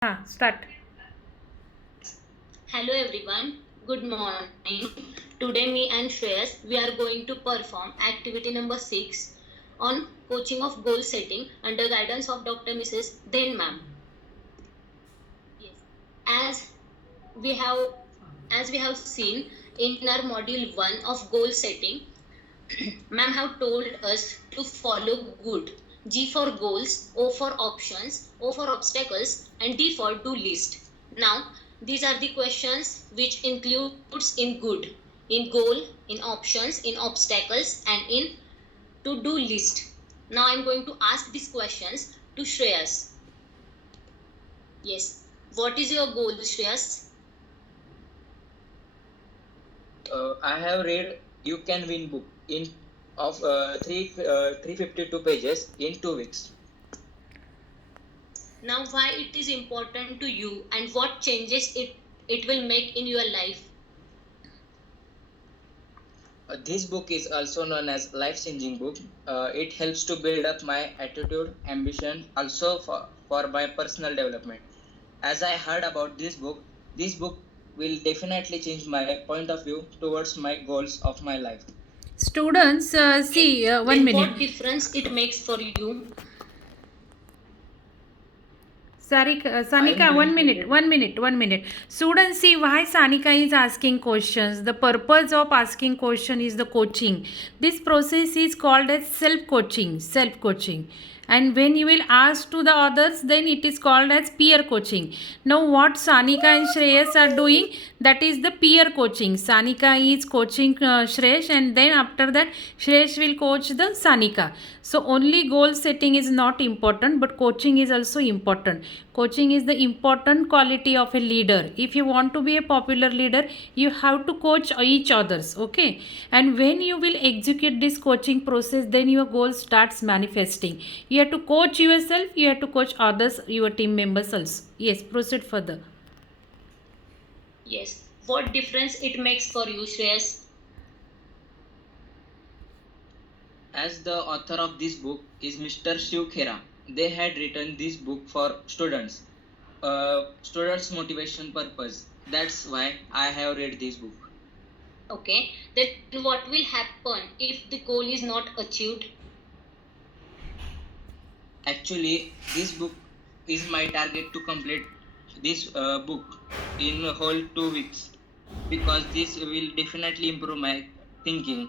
Start. Hello everyone, good morning. Today me and Shreyas, we are going to perform activity number 6 on coaching of goal setting under guidance of Dr. Mrs. Then ma'am. Yes. As we have as we have seen in our module 1 of goal setting, ma'am have told us to follow good. G for goals, O for options, O for obstacles, and D for do list. Now, these are the questions which includes in good, in goal, in options, in obstacles, and in to do list. Now I'm going to ask these questions to Shreyas. Yes. What is your goal, Shreyas? I have read You Can Win book in of 352 pages in 2 weeks. Now why it is important to you and what changes it will make in your life? This book is also known as life-changing book. It helps to build up my attitude, ambition, also for my personal development. As I heard about this book will definitely change my point of view towards my goals of my life. Students, see, one Then minute. what difference it makes for you? Sanika, 1 minute, 1 minute, 1 minute. Students, see why Sanika is asking questions. The purpose of asking question is the coaching. This process is called as self-coaching, self-coaching. And when you will ask to the others, then it is called as peer coaching. Now, what Sanika and Shreyas are doing, that is the peer coaching. Sanika is coaching Shreyash, and then after that, Shreyash will coach the Sanika. So, only goal setting is not important, but coaching is also important. Coaching is the important quality of a leader. If you want to be a popular leader, you have to coach each others, okay? And when you will execute this coaching process, then your goal starts manifesting. You have to coach yourself, you have to coach others, your team members also. Yes, proceed further. Yes. What difference it makes for you, Shreyas? As the author of this book is Mr. Shiv Khera, they had written this book for students. Students' motivation purpose. That's why I have read this book. Okay. Then what will happen if the goal is not achieved? Actually, this book is my target to complete this book in a whole 2 weeks because this will definitely improve my thinking.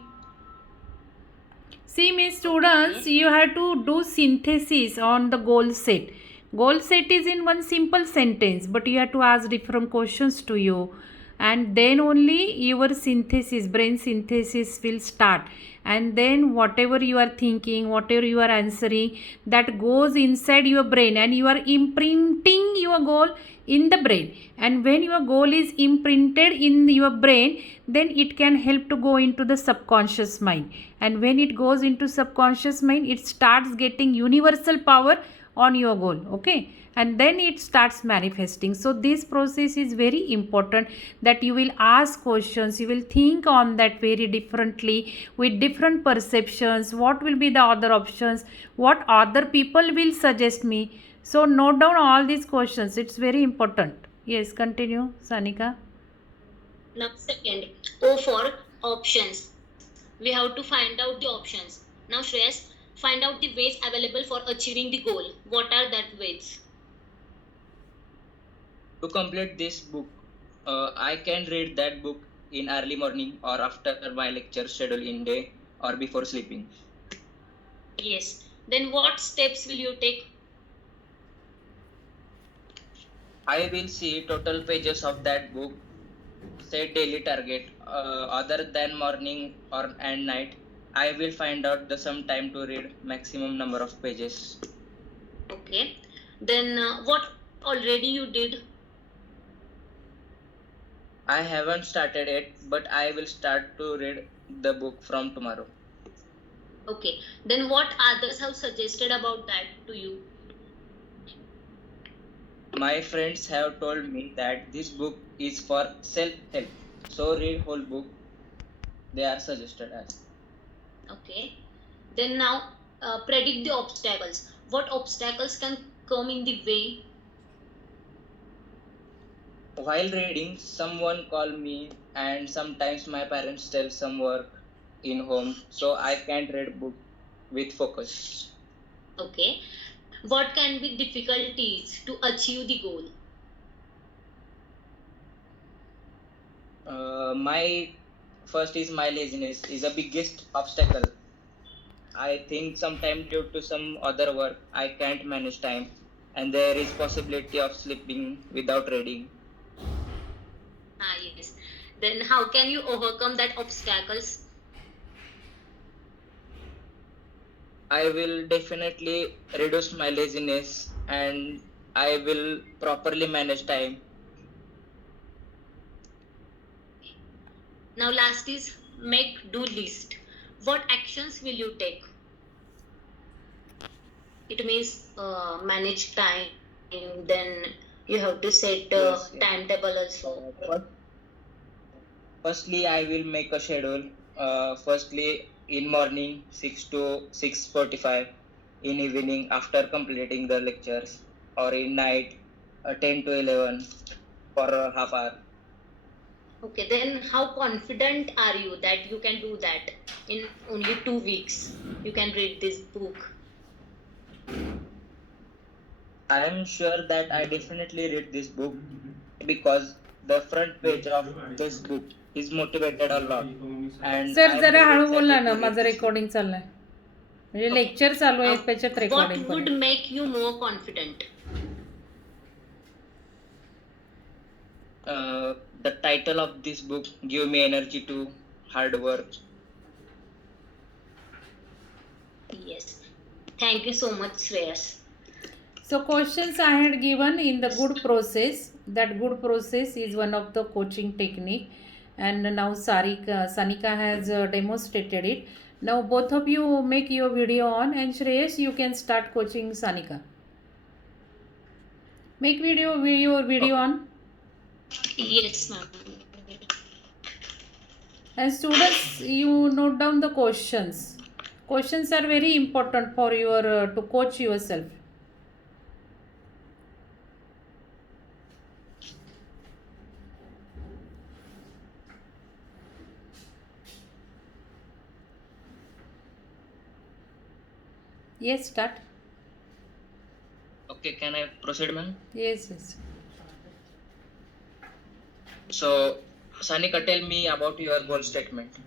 See, my students, you have to do synthesis on the goal set. Goal set is in one simple sentence, but you have to ask different questions to you, and then only your synthesis, brain synthesis will start. And then whatever you are thinking, whatever you are answering, that goes inside your brain, and you are imprinting your goal in the brain. And when your goal is imprinted in your brain, then it can help to go into the subconscious mind. And when it goes into subconscious mind, it starts getting universal power on your goal, okay? And then it starts manifesting. So this process is very important, that you will ask questions, you will think on that very differently, with different perceptions. What will be the other options, what other people will suggest me? So note down all these questions, it's very important. Yes, continue, Sanika. Now, second, O for options. We have to find out the options. Now, Shreyas, find out the ways available for achieving the goal. What are that ways? To complete this book, I can read that book in early morning or after my lecture schedule in day or before sleeping. Yes. Then what steps will you take? I will see total pages of that book, set daily target. Other than morning or and night, I will find out the some time to read maximum number of pages. Okay. Then what already you did? I haven't started it, but I will start to read the book from tomorrow. Okay. Then what others have suggested about that to you? My friends have told me that this book is for self-help. So read whole book. They are suggested as. Okay. Then now predict the obstacles. What obstacles can come in the way? While reading, someone call me, and sometimes my parents tell some work in home, so I can't read book with focus. Okay. What can be difficulties to achieve the goal? My first is my laziness is the biggest obstacle. I think sometime due to some other work I can't manage time, and there is possibility of sleeping without reading. Ah, yes. Then how can you overcome that obstacles? I will definitely reduce my laziness and I will properly manage time. Now last is make do list. What actions will you take? It means manage time. Then you have to set Yes, yes. timetable also. Firstly, I will make a schedule. Firstly, in morning 6 to 6:45, in evening after completing the lectures, or in night 10 to 11 for a half hour. Okay, then how confident are you that you can do that in only 2 weeks? You can read this book. I am sure that I definitely read this book because the front page of this book is motivated a lot, and sir I am जरा very हळू बोला excited ना, to read माझं this book. Recording चाललंय. म्हणजे Okay. Lecture चालू आहे Uh, त्याच्यात what रेकॉर्डिंग पण would आहे. make you more confident? The title of this book give me energy to hard work. Yes. Thank you so much, Shreyas. So questions I had given in the good process. That good process is one of the coaching technique, and now Sanika has demonstrated it. Now both of you make your video on, and Shreyas, you can start coaching Sanika. Make your video Okay. on. Yes, ma'am. And students, you note down the questions. Questions are very important for your to coach yourself. Yes, start. Okay, can I proceed, ma'am? Yes. So, Sanika, tell me about your goal statement.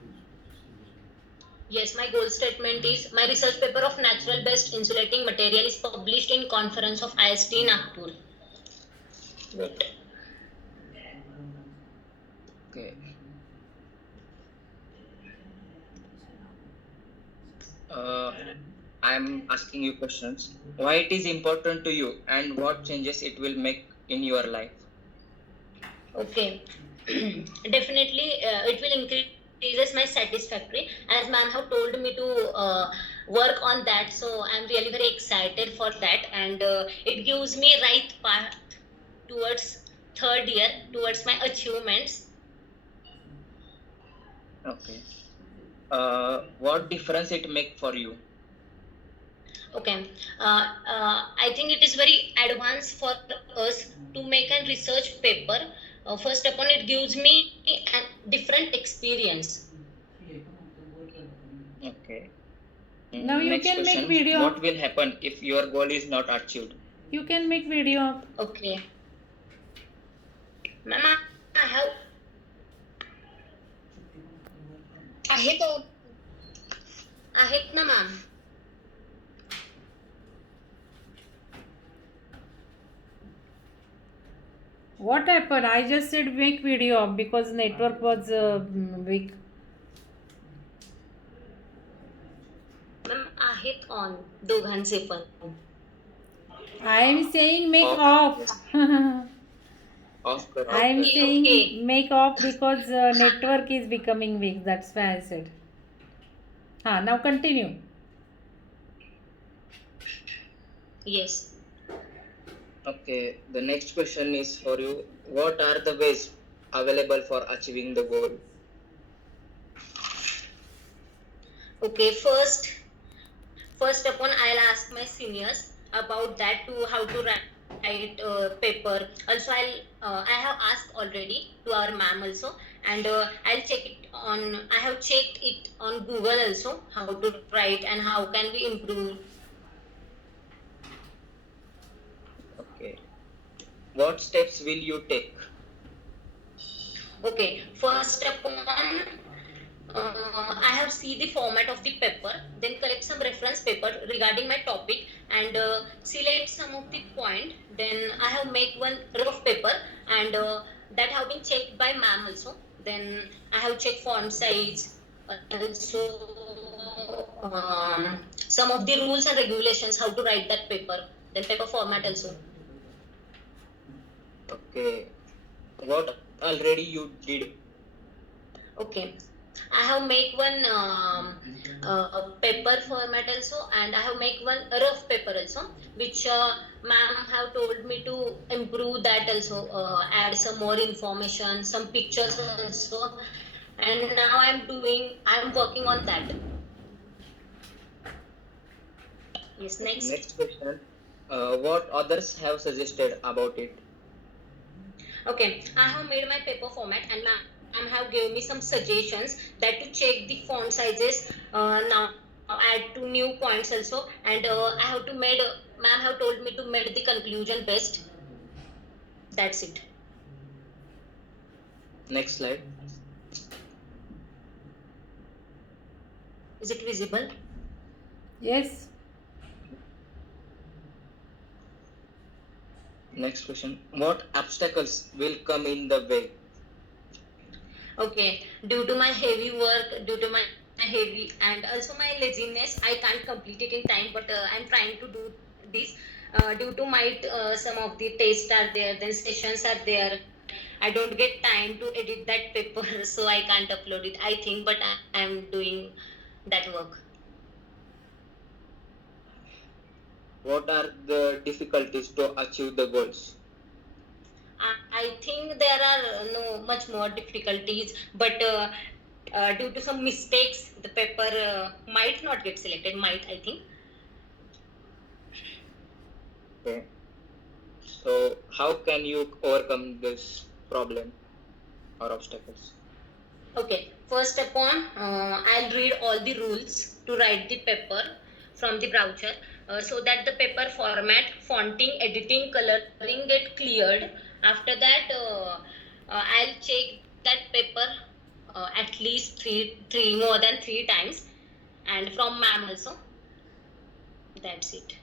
Yes, my goal statement is my research paper of natural based insulating material is published in conference of IST Nagpur. Wait. Okay. I'm asking you questions. Why it is important to you, and what changes it will make in your life? Okay. Definitely, it will increases my satisfactory as ma'am have told me to work on that. So I'm really very excited for that, and it gives me right path towards third year towards my achievements. Okay. What difference it make for you? Okay. I think it is very advanced for us to make a research paper. First upon, it gives me a different experience. Okay. Now you Next can make question. video. What will happen if your goal is not achieved? You can make video. Okay. Mama, I have. आहेत ना ma'am. What happened? I just said make video because network was weak. Ma'am आहेत on दोघांचे पण. I am saying make Off. off. Off. I am Okay, saying okay. make off because network is becoming weak. That's why I said. Now continue. Yes. Okay. The next question is for you. What are the ways available for achieving the goal? Okay. First upon, I'll ask my seniors about that to how to write paper. Also, I have asked already to our ma'am also, and I'll check it on. I have checked it on Google also how to write and how can we improve. Okay. What steps will you take? Okay, first step on. I have see the format of the paper, then collect some reference paper regarding my topic and select some of the point. Then I have make one rough paper and that have been checked by ma'am also. Then I have checked font size, also some of the rules and regulations how to write that paper. Then paper format also. Okay. What already you did? Okay. I have make one paper format also, and I have make one rough paper also, which ma'am have told me to improve that also, add some more information, some pictures also, and now I'm working on that. Yes, next. Next question. What others have suggested about it? Okay, I have made my paper format and ma'am have given me some suggestions that to check the font sizes now add two new points also and I have to made ma'am have told me to make the conclusion best. That's it. Next slide. Is it visible? Yes. Next question. What obstacles will come in the way? Okay, due to my heavy work, due to my heavy and also my laziness, I can't complete it in time. But I'm trying to do this. Due to my some of the tests are there, then sessions are there. I don't get time to edit that paper, so I can't upload it. I think, but I'm doing that work. What are the difficulties to achieve the goals? I think there are no much more difficulties, but due to some mistakes, the paper might not get selected. Might, I think. Okay. So, how can you overcome this problem or obstacles? Okay, first step on, I'll read all the rules to write the paper from the browser so that the paper format, fonting, editing, coloring get cleared. After that, I'll check that paper at least three more than 3 times and from ma'am also. That's it.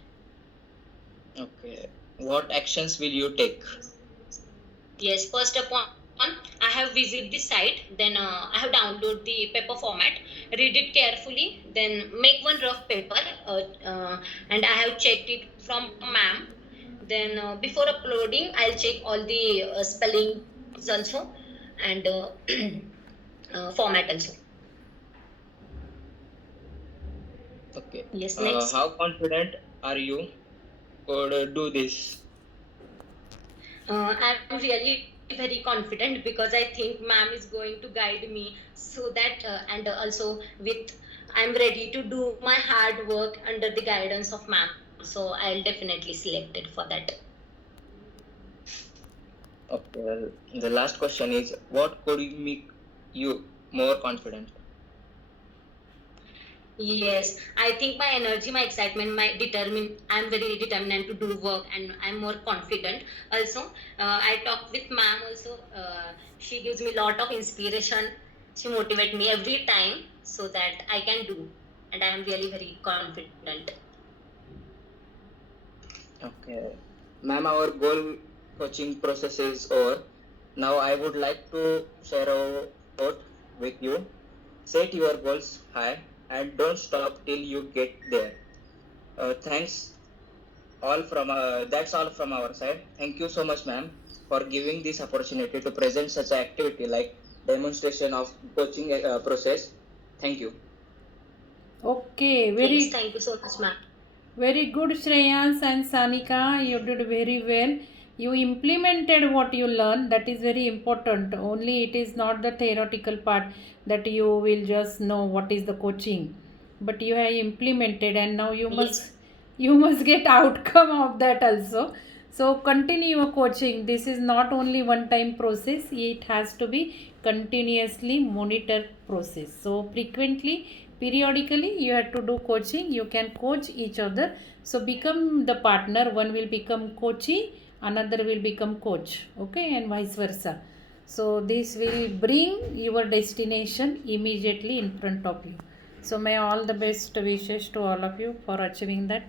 Okay. What actions will you take? Yes, first upon I have visit the site, then I have download the paper format, read it carefully, then make one rough paper, and I have checked it from ma'am. Then before uploading, I'll check all the spellings also and format also. Okay. Yes, next. How confident are you could do this? I'm really very confident because I think ma'am is going to guide me so that and also with I'm ready to do my hard work under the guidance of ma'am. So I'll definitely select it for that. Okay. The last question is, what could make you more confident? Yes, I think my energy, my excitement, I'm very determined to do work and I'm more confident. Also, I talk with ma'am also. She gives me a lot of inspiration. She motivates me every time so that I can do. And I am really very confident. Okay. Ma'am, our goal coaching process is over. Now I would like to share a thought with you. Set your goals high and don't stop till you get there. Thanks all from that's all from our side. Thank you so much, ma'am, for giving this opportunity to present such an activity like demonstration of coaching process. Thank you. Okay, Yes, thank you so much, ma'am. very good, Shreyans and Sanika. You did very well. You implemented what you learned. That is very important. Only it is not the theoretical part that you will just know what is the coaching, but you have implemented, and now you Yes. must get outcome of that also. So continue your coaching. This is not only one time process, it has to be continuously monitored process. So frequently, periodically you have to do coaching. You can coach each other. So become the partner. One will become coachee, another will become coach. Okay, and vice versa. So this will bring your destination immediately in front of you. So may all the best wishes to all of you for achieving that.